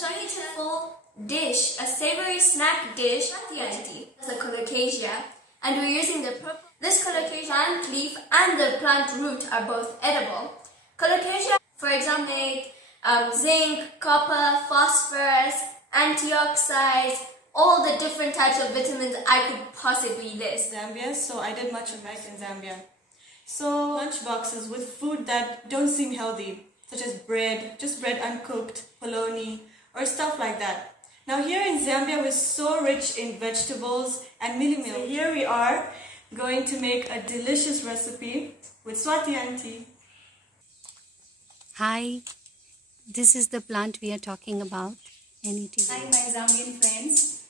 a beautiful dish, a savory snack dish, the colocasia, and we're using the purple. This colocasia plant leaf and the plant root are both edible. Colocasia, for example, make zinc, copper, phosphorus, antioxidants, all the different types of vitamins I could possibly list. Zambia, so I did much of life in Zambia. So lunch boxes with food that don't seem healthy, such as bread, just bread uncooked, polony, or stuff like that. Now here in Zambia, we're so rich in vegetables and mealie meal. So here we are going to make a delicious recipe with Swati auntie. Hi, this is the plant we are talking about. Hi my Zambian friends.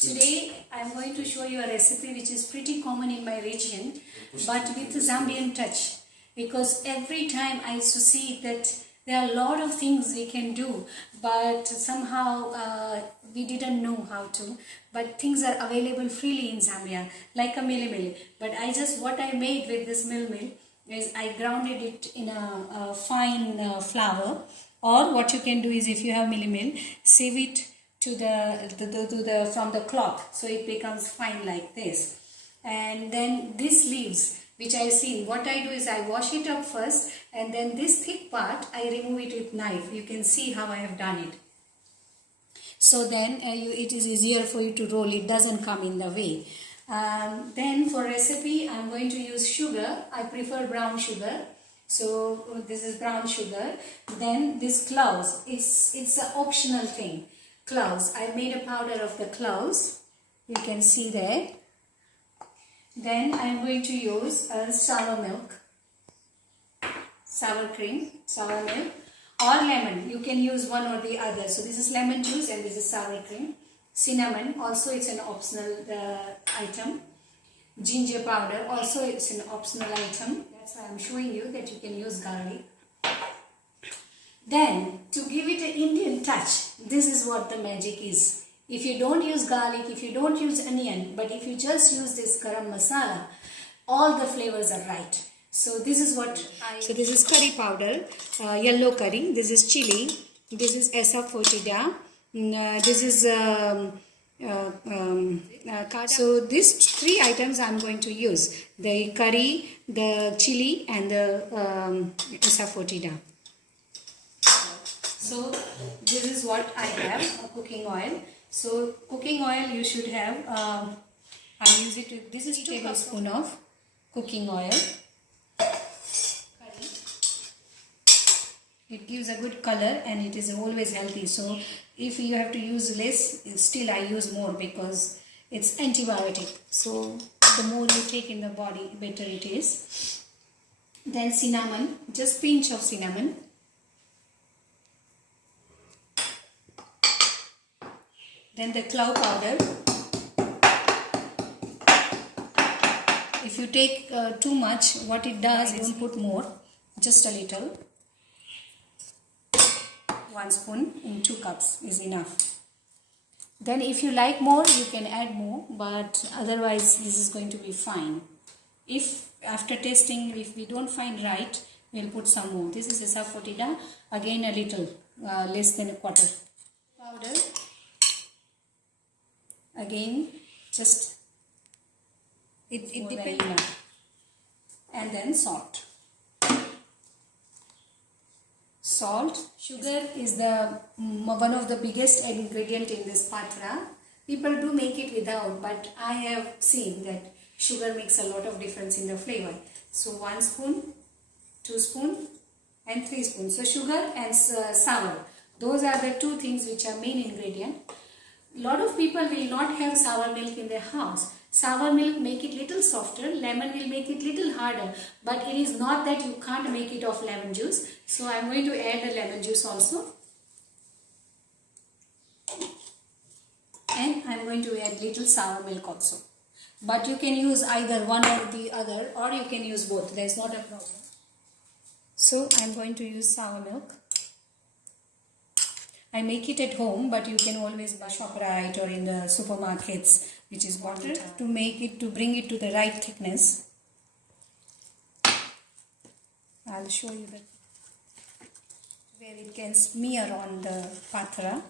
Today I am going to show you a recipe which is pretty common in my region but with a Zambian touch, because every time I used to see that there are a lot of things we can do but somehow we didn't know how to, but things are available freely in Zambia like a mealie. But what I made with this mealie is I grounded it in a fine flour, or what you can do is, if you have mealie, sieve it from the cloth so it becomes fine like this. And then these leaves which I see, what I do is I wash it up first, and then this thick part I remove it with knife. You can see how I have done it. So then it is easier for you to roll, it doesn't come in the way. Then for recipe I am going to use sugar. I prefer brown sugar. So this is brown sugar. Then this cloves, it's an optional thing. Cloves, I made a powder of the cloves, you can see there. Then I am going to use sour milk, sour cream, sour milk, or lemon. You can use one or the other. So this is lemon juice and this is sour cream. Cinnamon, also it's an optional item. Ginger powder, also it's an optional item. That's why I'm showing you that you can use garlic. Then, to give it an Indian touch, this is what the magic is. If you don't use garlic, if you don't use onion, but if you just use this garam masala, all the flavors are right. So this is what So this is curry powder, yellow curry, this is chili, this is asafoetida, this is so these three items I am going to use: the curry, the chili, and the asafoetida. So this is what I have, cooking oil. So cooking oil you should have, I use it with, this is 2 tablespoons of cooking oil. Curry. It gives a good color and it is always healthy. So if you have to use less, still I use more because it's antibiotic. So the more you take in the body, better it is. Then cinnamon, just pinch of cinnamon. Then the clove powder. If you take too much, what it does, don't put more, just a little. 1 spoon in 2 cups is enough. Then if you like more, you can add more, but otherwise this is going to be fine. If after tasting, if we don't find right, we'll put some more. This is asafoetida, again a little, less than a quarter. Powder. Again, just it depends. And then salt. Salt, sugar is the one of the biggest ingredient in this patra. People do make it without, but I have seen that sugar makes a lot of difference in the flavor. So 1 spoon, 2 spoon, and 3 spoons. So sugar and sour. Those are the 2 things which are main ingredient. Lot of people will not have sour milk in their house. Sour milk make it little softer, lemon will make it little harder, but it is not that you can't make it of lemon juice. So I am going to add the lemon juice also. And I am going to add little sour milk also. But you can use either one or the other, or you can use both, there is not a problem. So I am going to use sour milk. I make it at home, but you can always buy ShopRite or in the supermarkets, which is bottled, to bring it to the right thickness. I'll show you that where it can smear on the patra.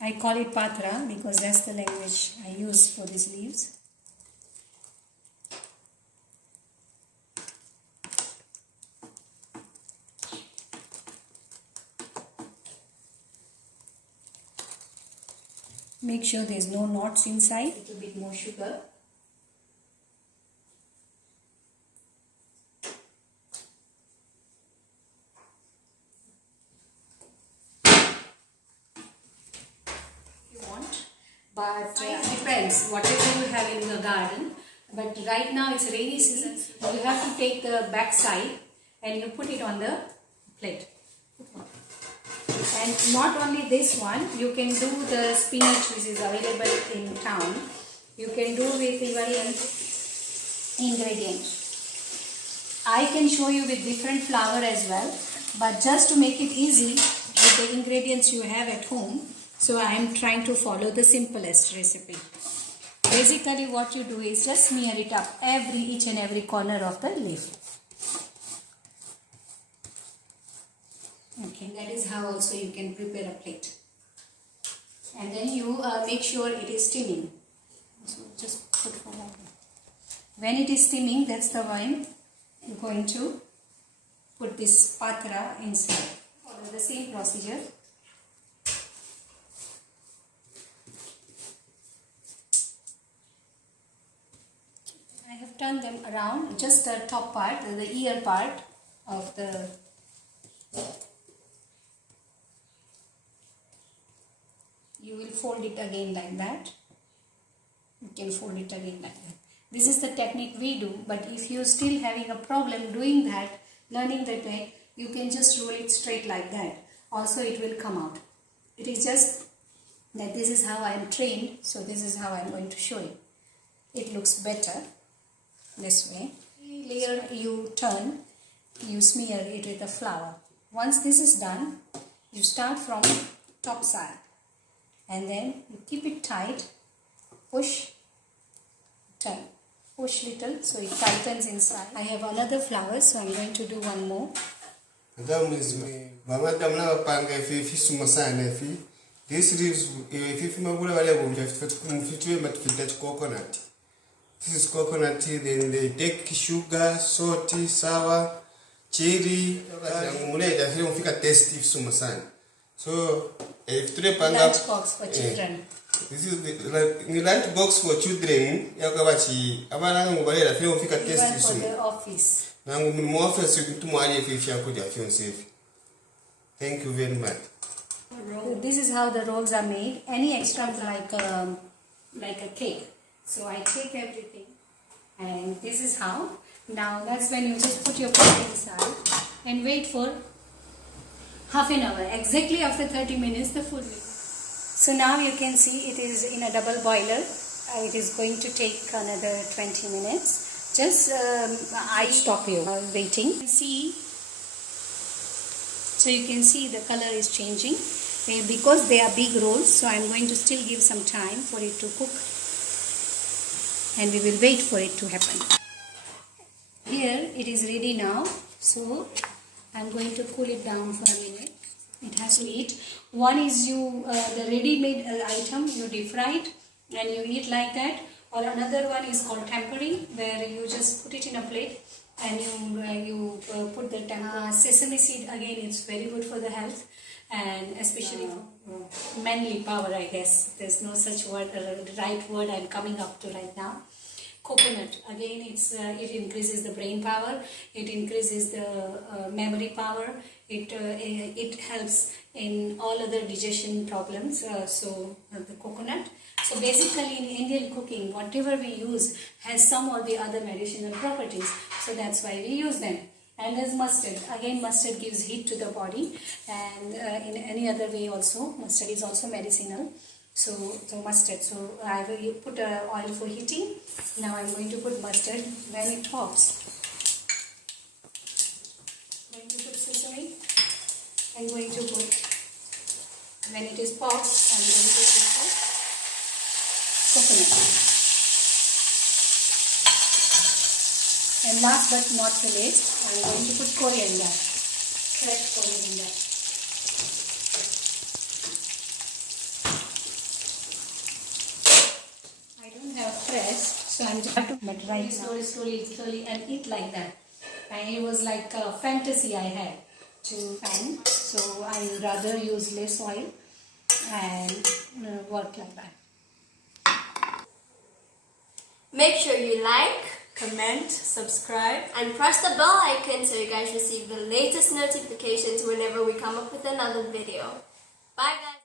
I call it patra because that's the language I use for these leaves. Make sure there's no knots inside. A little bit more sugar. But it depends, whatever you have in the garden. But right now it's rainy season, so you have to take the back side and you put it on the plate. And not only this one, you can do the spinach which is available in town. You can do with even ingredients. I can show you with different flour as well, but just to make it easy with the ingredients you have at home, so I am trying to follow the simplest recipe. Basically what you do is just smear it up each and every corner of the leaf. Okay, that is how also you can prepare a plate. And then you make sure it is steaming. So just put for water. When it is steaming, that's the time you're going to put this patra inside. Follow the same procedure. I have turned them around, just the top part, the ear part of the you will fold it again like that. You can fold it again like that. This is the technique we do, but if you're still having a problem doing that, learning that way, you can just roll it straight like that. Also it will come out. It is just that this is how I am trained, so this is how I am going to show you. It looks better this way. Layer you turn, you smear it with the flour. Once this is done, you start from top side and then you keep it tight, push, turn, push little so it tightens inside. I have another flower, so I'm going to do one more. This leaves if coconut. This is coconut tea, then they take sugar, salt, sour, chili, taste if so if lunch box for children. This is the lunch box for children. Yakabachi, Abana Mobile, taste for the office. Now, more office to my if you could safe. Thank you very much. This is how the rolls are made. Any extras like a cake. So I take everything, and this is how. Now that's when you just put your plate inside and wait for half an hour. Exactly after 30 minutes the food will. So now you can see it is in a double boiler. It is going to take another 20 minutes. Just I stop you waiting. See, so you can see the color is changing. Because they are big rolls, so I am going to still give some time for it to cook, and we will wait for it to happen. Here it is ready now, so I am going to cool it down for a minute. It has to eat. One is the ready-made item, you deep fry it and you eat like that, or another one is called tempering, where you just put it in a plate and you put the sesame seed. Again, it's very good for the health. And especially for manly power, I guess. There's no such word, right word I'm coming up to right now. Coconut, again, it increases the brain power, it increases the memory power, it helps in all other digestion problems, the coconut. So basically in Indian cooking, whatever we use has some or the other medicinal properties, so that's why we use them. And there's mustard. Again, mustard gives heat to the body, and in any other way also, mustard is also medicinal. So mustard. So I will put oil for heating. Now I'm going to put mustard when it pops. I'm going to put sesame. I'm going to put, when it is popped, I'm going to put coconut. And last but not the least, I'm going to put coriander, fresh coriander. So I'm just have to but right slowly and eat like that. And it was like a fantasy I had to pan. So I rather use less oil and work like that. Make sure you like Comment, subscribe. and press the bell icon so you guys receive the latest notifications whenever we come up with another video. Bye guys!